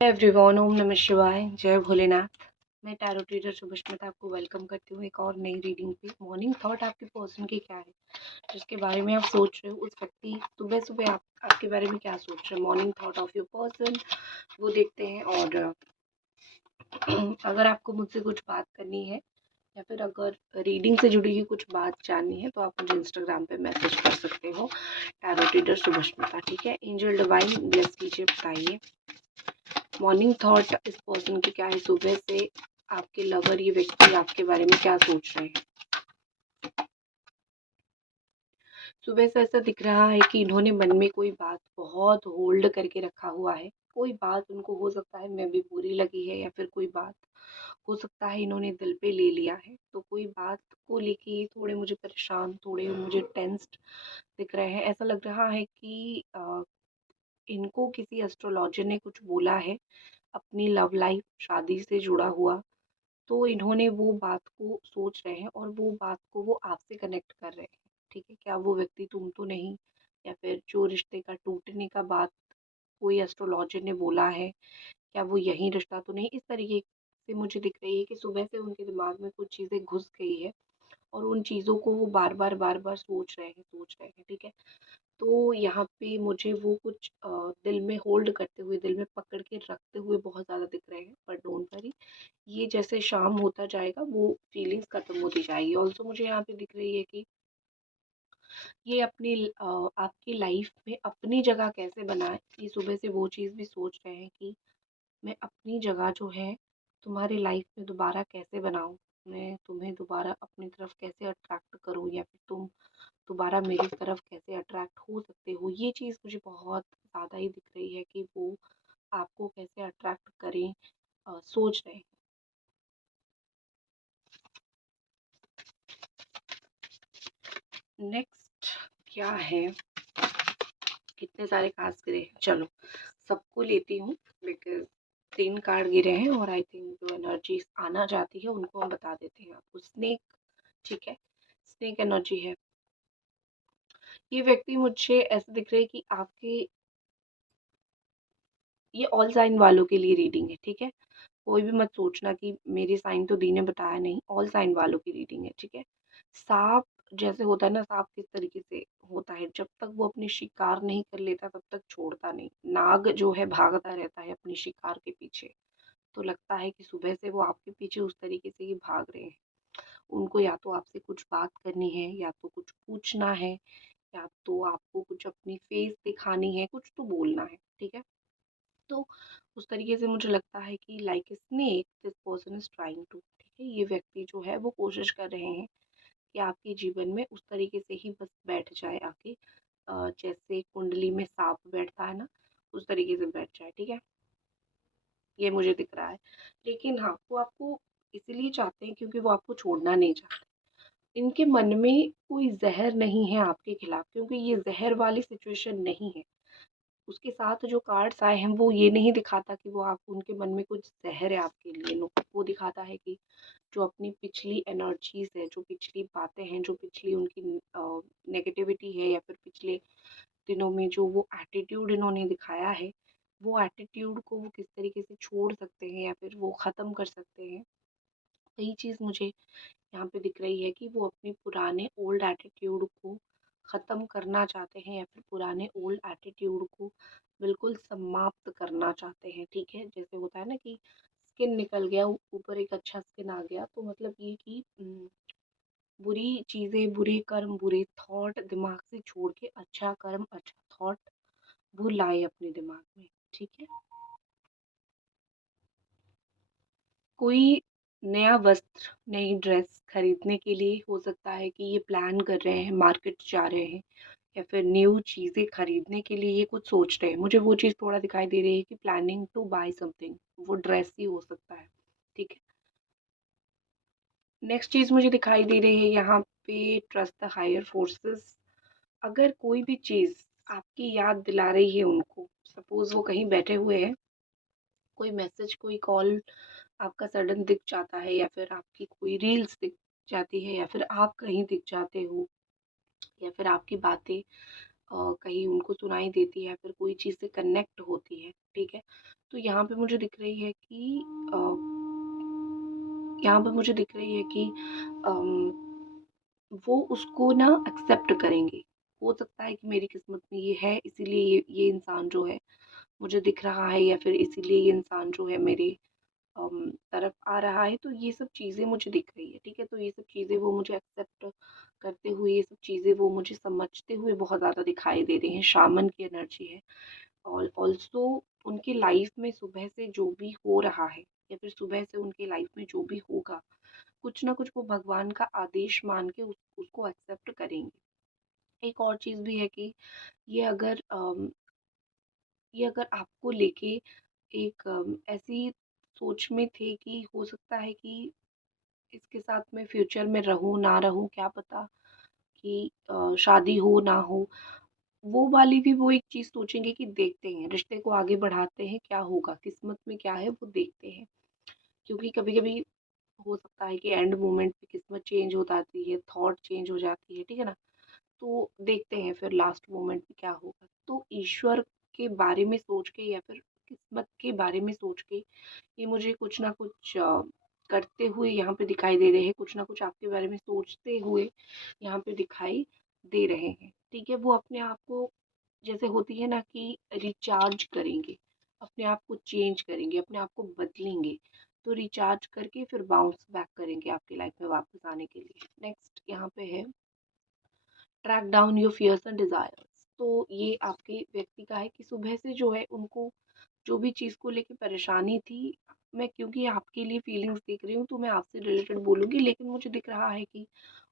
Everyone, ओम नमः शिवाय, जय भोलेनाथ। मैं टैरो रीडर सुभस्मिता आपको वेलकम करती हूँ एक और नई रीडिंग पे। मॉर्निंग थॉट आपके पर्सन की क्या है, जिसके बारे में आप सोच रहे हो, उस व्यक्ति सुबह सुबह आपके बारे में क्या सोच रहे हैं। Morning thought of your person वो देखते हैं। और अगर आपको मुझसे कुछ बात करनी है या फिर अगर रीडिंग से जुड़ी हुई कुछ बात जाननी है तो आप मुझे इंस्टाग्राम पे मैसेज कर सकते हो, टैरो रीडर सुभस्मिता। ठीक है, एंजल डिवाइन ब्लेस कीजिए, बताइए मॉर्निंग थॉट इस पर्सन की क्या है। सुबह से आपके लवर, ये व्यक्ति आपके बारे में क्या सोच रहे हैं। सुबह से ऐसा दिख रहा है कि इन्होंने मन में कोई बात बहुत होल्ड करके रखा हुआ है। कोई बात उनको हो सकता है मैं भी बुरी लगी है, या फिर कोई बात हो सकता है इन्होंने दिल पे ले लिया है। तो कोई बात को लेके ये थोड़े मुझे परेशान, थोड़े मुझे टेंस्ड दिख रहे हैं। ऐसा लग रहा है कि इनको किसी एस्ट्रोलॉजर ने कुछ बोला है अपनी लव लाइफ, शादी से जुड़ा हुआ। तो इन्होंने वो बात को सोच रहे हैं और वो बात को वो आपसे कनेक्ट कर रहे हैं। ठीक है, क्या वो व्यक्ति तुम तो नहीं, या फिर जो रिश्ते का टूटने का बात कोई एस्ट्रोलॉजर ने बोला है, क्या वो यही रिश्ता तो नहीं। इस तरीके से मुझे दिख रही है कि सुबह से उनके दिमाग में कुछ चीज़ें घुस गई है और उन चीज़ों को वो बार बार सोच रहे हैं। ठीक है, तो यहाँ पे मुझे वो कुछ दिल में होल्ड करते हुए, दिल में पकड़ के रखते हुए बहुत ज़्यादा दिख रहे हैं। पर डोंट वरी, ये जैसे शाम होता जाएगा वो फीलिंग्स खत्म होती जाएगी। ऑल्सो मुझे यहाँ पे दिख रही है कि ये अपनी आपकी लाइफ में अपनी जगह कैसे बनाए, ये सुबह से वो चीज़ भी सोच रहे हैं कि मैं अपनी जगह जो है तुम्हारी लाइफ में दोबारा कैसे बनाऊँ, मैं तुम्हें दोबारा अपनी तरफ कैसे अट्रैक्ट करूँ, या फिर तुम दोबारा मेरी तरफ कैसे अट्रैक्ट हो सकते हो। ये चीज़ मुझे बहुत ज़्यादा ही दिख रही है कि वो आपको कैसे अट्रैक्ट करें, सोच रहे हैं। नेक्स्ट क्या है, कितने सारे कार्ड्स गिरे हैं, चलो सबको लेती हूँ बिकॉज 3 कार्ड गिरे हैं और आई थिंक जो एनर्जी आना चाहती है उनको हम बता देते हैं आपको। स्नेक, ठीक है, स्नेक एनर्जी है। ये व्यक्ति मुझे ऐसे दिख रहा है कि आपके, ये ऑल साइन वालों के लिए रीडिंग है। ठीक है, कोई भी मत सोचना कि मेरे साइन तो दी ने बताया नहीं, ऑल साइन वालों की रीडिंग है। ठीक है, सांप जैसे होता है ना, सांप किस तरीके से होता है, जब तक वो अपनी शिकार नहीं कर लेता तब तक छोड़ता नहीं। नाग जो है भागता रहता है अपनी शिकार के पीछे। तो लगता है कि सुबह से वो आपके पीछे उस तरीके से ही भाग रहे हैं। उनको या तो आपसे कुछ बात करनी है, या तो कुछ पूछना है, या तो आपको कुछ अपनी फेस दिखानी है, कुछ तो बोलना है। ठीक है, तो उस तरीके से मुझे लगता है कि like a snake this person is trying to, ठीक है, ये व्यक्ति जो है वो कोशिश कर रहे हैं कि आपके जीवन में उस तरीके से ही बस बैठ जाए आके, जैसे कुंडली में सांप बैठता है ना, उस तरीके से बैठ जाए। ठीक है, ये मुझे दिख रहा है। लेकिन हाँ, वो आपको इसीलिए चाहते हैं क्योंकि वो आपको छोड़ना नहीं चाहते। इनके मन में कोई जहर नहीं है आपके खिलाफ, क्योंकि ये जहर वाली सिचुएशन नहीं है। उसके साथ जो कार्ड्स आए हैं वो ये नहीं दिखाता कि वो आप, उनके मन में कुछ जहर है आपके लिए। नो, वो दिखाता है कि जो अपनी पिछली एनर्जीज है, जो पिछली बातें हैं, जो पिछली उनकी नेगेटिविटी है, या फिर पिछले दिनों में जो वो एटीट्यूड इन्होंने दिखाया है, वो एटीट्यूड को वो किस तरीके से छोड़ सकते हैं या फिर वो ख़त्म कर सकते हैं। यही चीज़ मुझे यहाँ पे दिख रही है कि वो अपने पुराने ओल्ड एटीट्यूड को ख़त्म करना चाहते हैं, या फिर पुराने ओल्ड एटीट्यूड को बिल्कुल समाप्त करना चाहते हैं। ठीक है, जैसे होता है ना कि स्किन निकल गया, ऊपर एक अच्छा स्किन आ गया, तो मतलब ये कि बुरी चीज़ें, बुरे कर्म, बुरे थॉट दिमाग से छोड़ के अच्छा कर्म, अच्छा थॉट वो लाए अपने दिमाग में। ठीक है, कोई नया वस्त्र, नई ड्रेस खरीदने के लिए हो सकता है कि ये प्लान कर रहे हैं, मार्केट जा रहे हैं, या फिर न्यू चीज़ें खरीदने के लिए ये कुछ सोच रहे हैं। मुझे वो चीज़ थोड़ा दिखाई दे रही है कि प्लानिंग टू बाय समथिंग, वो ड्रेस ही हो सकता है। ठीक है, नेक्स्ट चीज़ मुझे दिखाई दे रही है यहाँ पे, ट्रस्ट द हायर फोर्सेस। अगर कोई भी चीज़ आपकी याद दिला रही है उनको, सपोज़ वो कहीं बैठे हुए हैं, कोई मैसेज, कोई कॉल आपका सडन दिख जाता है, या फिर आपकी कोई रील्स दिख जाती है, या फिर आप कहीं दिख जाते हो, या फिर आपकी बातें कहीं उनको सुनाई देती है या फिर कोई चीज़ से कनेक्ट होती है, ठीक है? तो यहाँ पे मुझे दिख रही है कि अ, यहाँ पे मुझे दिख रही है कि वो उसको ना एक्सेप्ट करेंगे। हो सकता है कि मेरी किस्मत में ये है, इसीलिए ये इंसान जो है मुझे दिख रहा है, या फिर इसीलिए ये इंसान जो है मेरे तरफ आ रहा है। तो ये सब चीज़ें मुझे दिख रही है, ठीक है? तो ये सब चीज़ें वो मुझे एक्सेप्ट करते हुए, ये सब चीज़ें वो मुझे समझते हुए बहुत ज़्यादा दिखाई दे रही हैं। शामन की एनर्जी है। और ऑल्सो उनकी लाइफ में सुबह से जो भी हो रहा है, या फिर सुबह से उनकी लाइफ में जो भी होगा, कुछ ना कुछ वो भगवान का आदेश मान के उसको एक्सेप्ट करेंगे। एक और चीज़ भी है कि ये अगर ये अगर आपको लेके एक ऐसी सोच में थे कि हो सकता है कि इसके साथ मैं फ्यूचर में रहूँ ना रहूँ, क्या पता कि शादी हो ना हो, वो वाली भी वो एक चीज़ सोचेंगे कि देखते हैं, रिश्ते को आगे बढ़ाते हैं, क्या होगा, किस्मत में क्या है वो देखते हैं। क्योंकि कभी-कभी हो सकता है कि एंड मोमेंट पे किस्मत चेंज हो जाती है, थॉट चेंज हो जाती है, ठीक है ना? तो देखते हैं फिर लास्ट मोमेंट पे क्या होगा। तो ईश्वर के बारे में सोच के या फिर किस्मत के बारे में सोच के ये मुझे कुछ ना कुछ करते हुए यहाँ पे दिखाई दे रहे हैं, कुछ ना कुछ आपके बारे में सोचते हुए यहाँ पे दिखाई दे रहे हैं, ठीक है? वो अपने आप को, जैसे होती है ना कि रिचार्ज करेंगे, अपने आप को चेंज करेंगे, अपने आप को बदलेंगे, तो रिचार्ज करके फिर बाउंस बैक करेंगे आपकी लाइफ में वापस आने के लिए। नेक्स्ट यहाँ पे है track down your fears and desires. तो ये आपके व्यक्ति का है कि सुबह से जो है उनको जो भी चीज़ को लेके परेशानी थी, मैं क्योंकि आपके लिए फीलिंग्स देख रही हूँ तो मैं आपसे रिलेटेड बोलूँगी, लेकिन मुझे दिख रहा है कि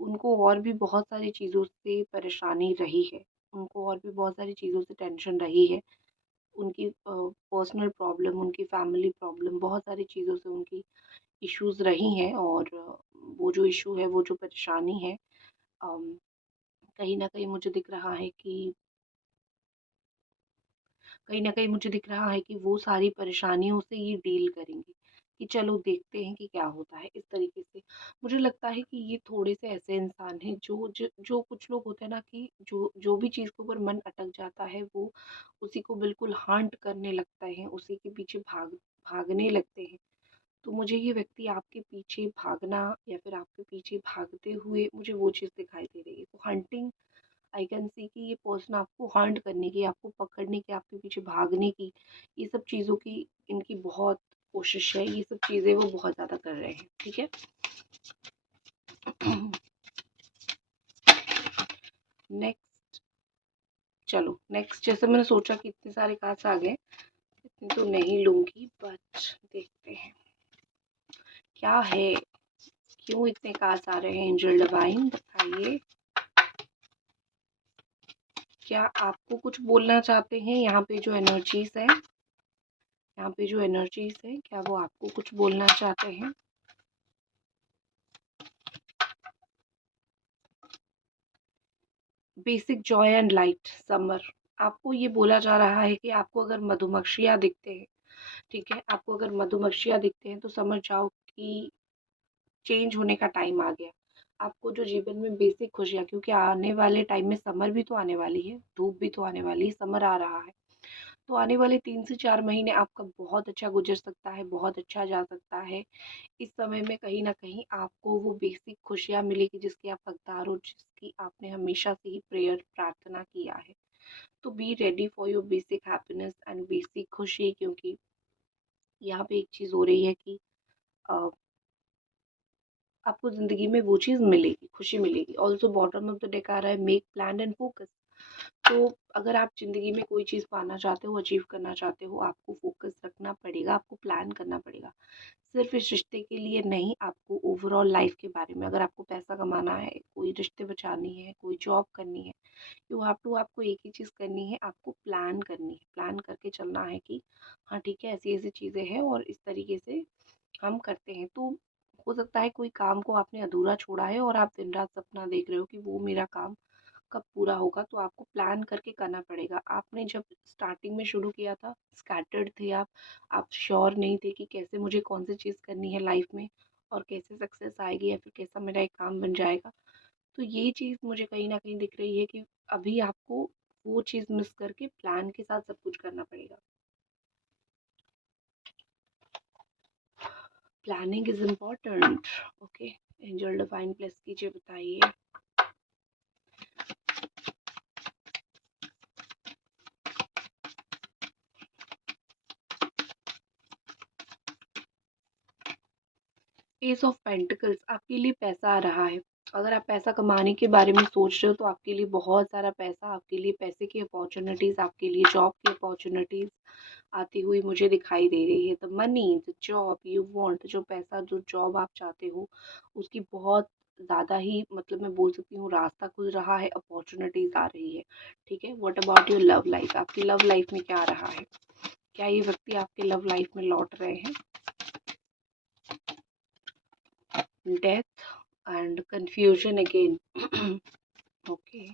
उनको और भी बहुत सारी चीज़ों से परेशानी रही है, उनको और भी बहुत सारी चीज़ों से टेंशन रही है। उनकी पर्सनल प्रॉब्लम, उनकी फैमिली प्रॉब्लम, बहुत सारी चीज़ों से उनकी इश्यूज़ रही हैं, और वो जो इश्यू है, वो जो परेशानी है, अम, कहीं न कहीं मुझे दिख रहा है कि कहीं न कहीं मुझे दिख रहा है कि वो सारी परेशानियों से ये डील करेंगे, कि चलो देखते हैं कि क्या होता है, इस तरीके से। मुझे लगता है कि ये थोड़े से ऐसे इंसान हैं जो कुछ लोग होते हैं ना कि जो जो भी चीज़ के ऊपर मन अटक जाता है, वो उसी को बिल्कुल हांट करने लगते हैं, उसी के पीछे भागने लगते हैं। तो मुझे ये व्यक्ति आपके पीछे भागना या फिर आपके पीछे भागते हुए मुझे वो चीज़ दिखाई दे रही है। तो हंटिंग, आई कैन सी कि ये पर्सन आपको हंट करने की, आपको पकड़ने की, आपके पीछे भागने की, ये सब चीज़ों की इनकी बहुत कोशिश है। ये सब चीज़ें वो बहुत ज़्यादा कर रहे हैं, ठीक है? नेक्स्ट, चलो नेक्स्ट, जैसे मैंने सोचा कि इतने सारे कार्ड्स आ गए, इतने तो नहीं लूँगी, बट देखते हैं क्या है, क्यों इतने कार्ड्स आ रहे हैं। एंजल डिवाइन बताइए, क्या आपको कुछ बोलना चाहते हैं? यहाँ पे जो एनर्जीज है, यहाँ पे जो एनर्जीज है, क्या वो आपको कुछ बोलना चाहते हैं? Basic Joy and light summer, आपको ये बोला जा रहा है कि आपको अगर मधुमक्खियाँ दिखते हैं, ठीक है, आपको अगर मधुमक्खियाँ दिखते हैं तो समझ जाओ कि चेंज होने का टाइम आ गया। आपको जो जीवन में बेसिक खुशियाँ, क्योंकि आने वाले टाइम में समर भी तो आने वाली है, धूप भी तो आने वाली है, समर आ रहा है। तो आने वाले 3 से 4 महीने आपका बहुत अच्छा गुजर सकता है, बहुत अच्छा जा सकता है। इस समय में कहीं न कहीं आपको वो बेसिक खुशियाँ मिलेगी जिसके आप हकदार हो, जिसकी आपने हमेशा से ही प्रेयर प्रार्थना किया है। तो be ready for your basic happiness and basic खुशी, क्योंकि यहाँ पे एक चीज़ हो रही है कि अ, आपको ज़िंदगी में वो चीज़ मिलेगी, खुशी मिलेगी। Also bottom of the deck आ रहा है मेक प्लान एंड फोकस। तो अगर आप ज़िंदगी में कोई चीज़ पाना चाहते हो, अचीव करना चाहते हो, आपको फोकस रखना पड़ेगा, आपको प्लान करना पड़ेगा। सिर्फ इस रिश्ते के लिए नहीं, आपको ओवरऑल लाइफ के बारे में, अगर आपको पैसा कमाना है, कोई रिश्ते बचानी है, कोई जॉब करनी है, यू हैव टू, आपको एक ही चीज़ करनी है, आपको प्लान करनी है, प्लान करके चलना है कि हाँ ठीक है, ऐसी ऐसी चीज़ें हैं और इस तरीके से हम करते हैं। तो हो सकता है कोई काम को आपने अधूरा छोड़ा है और आप दिन रात सपना देख रहे हो कि वो मेरा काम कब पूरा होगा, तो आपको प्लान करके करना पड़ेगा। आपने जब स्टार्टिंग में शुरू किया था, स्कैटर्ड थे आप श्योर नहीं थे कि कैसे मुझे कौन सी चीज़ करनी है लाइफ में और कैसे सक्सेस आएगी या फिर कैसा मेरा एक काम बन जाएगा। तो ये चीज़ मुझे कहीं न कहीं दिख रही है कि अभी आपको वो चीज़ मिस करके प्लान के साथ सब कुछ करना पड़ेगा। Planning is important. Okay, angel divine plus कीजिए, बताइए। एस ऑफ पेंटिकल्स, आपके लिए पैसा आ रहा है। अगर आप पैसा कमाने के बारे में सोच रहे हो तो आपके लिए बहुत सारा पैसा, आपके लिए पैसे की अपॉर्चुनिटीज़, आपके लिए जॉब की अपॉर्चुनिटीज़ आती हुई मुझे दिखाई दे रही है। The money, the job you want, जो पैसा, जो जॉब आप चाहते हो, उसकी बहुत ज़्यादा ही, मतलब मैं बोल सकती हूँ, रास्ता खुल रहा है, अपॉर्चुनिटीज़ आ रही है। ठीक है, what about your love life, आपकी लव लाइफ में क्या आ रहा है? क्या ये व्यक्ति आपके लव लाइफ में लौट रहे हैं? Death and confusion again. Okay,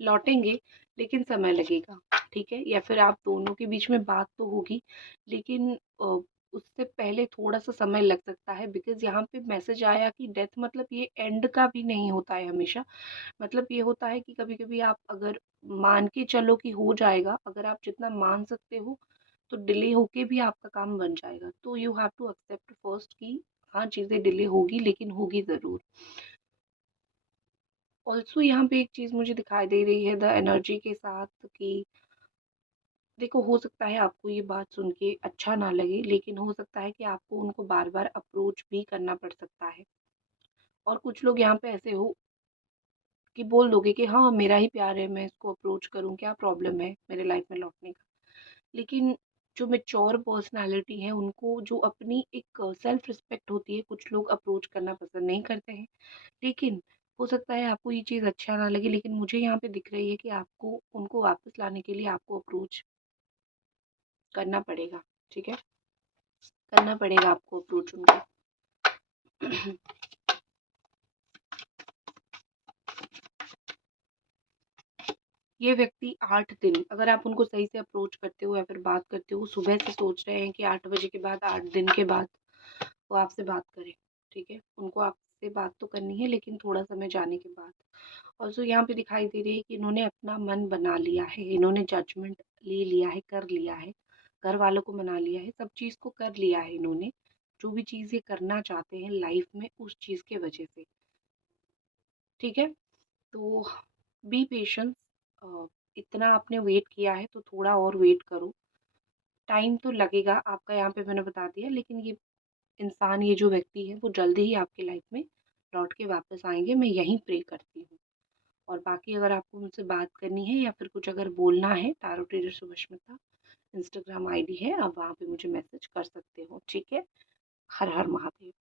लौटेंगे लेकिन समय लगेगा। ठीक है, या फिर आप दोनों के बीच में बात तो होगी, लेकिन उससे पहले थोड़ा सा समय लग सकता है, बिकॉज यहाँ पे मैसेज आया कि डेथ मतलब ये एंड का भी नहीं होता है हमेशा। मतलब ये होता है कि कभी कभी आप अगर मान के चलो कि हो जाएगा, अगर आप जितना मान सकते हो तो डिले होके भी आपका काम बन जाएगा। तो you have to accept first कि हाँ, चीज़ें डिले होगी लेकिन होगी ज़रूर। ऑल्सो यहाँ पे एक चीज़ मुझे दिखाई दे रही है द एनर्जी के साथ कि देखो, हो सकता है आपको ये बात सुन के अच्छा ना लगे, लेकिन हो सकता है कि आपको उनको बार बार अप्रोच भी करना पड़ सकता है। और कुछ लोग यहाँ पे ऐसे हो कि बोल दोगे कि हाँ, मेरा ही प्यार है, मैं इसको अप्रोच करूँ, क्या प्रॉब्लम है मेरे लाइफ में लौटने का। लेकिन जो मैच्योर पर्सनालिटी है, उनको जो अपनी एक सेल्फ रिस्पेक्ट होती है, कुछ लोग अप्रोच करना पसंद नहीं करते हैं। लेकिन हो सकता है आपको ये चीज़ अच्छा ना लगे, लेकिन मुझे यहाँ पे दिख रही है कि आपको उनको वापस लाने के लिए आपको अप्रोच करना पड़ेगा। ठीक है, करना पड़ेगा आपको अप्रोच उनको। ये व्यक्ति 8 दिन, अगर आप उनको सही से अप्रोच करते हो या फिर बात करते हो, सुबह से सोच रहे हैं कि 8 बजे के बाद, 8 दिन के बाद वो आपसे बात करें। ठीक है, उनको आपसे बात तो करनी है, लेकिन थोड़ा समय जाने के बाद। और जो यहाँ पे दिखाई दे रही है कि इन्होंने अपना मन बना लिया है, इन्होंने जजमेंट ले लिया है, कर लिया है, घर वालों को मना लिया है, सब चीज़ को कर लिया है इन्होंने। जो भी चीज़ ये करना चाहते हैं लाइफ में, उस चीज़ के वजह से। ठीक है, तो बी पेशेंस। इतना आपने वेट किया है तो थोड़ा और वेट करो। टाइम तो लगेगा आपका, यहाँ पे मैंने बता दिया, लेकिन ये इंसान, ये जो व्यक्ति है, वो जल्दी ही आपकी लाइफ में लौट के वापस आएंगे, मैं यही प्रे करती हूँ। और बाकी अगर आपको मुझसे बात करनी है या फिर कुछ अगर बोलना है, टैरो रीडर सुभष्मिता इंस्टाग्राम आईडी है, आप वहाँ पे मुझे मैसेज कर सकते हो। ठीक है, हर हर महादेव।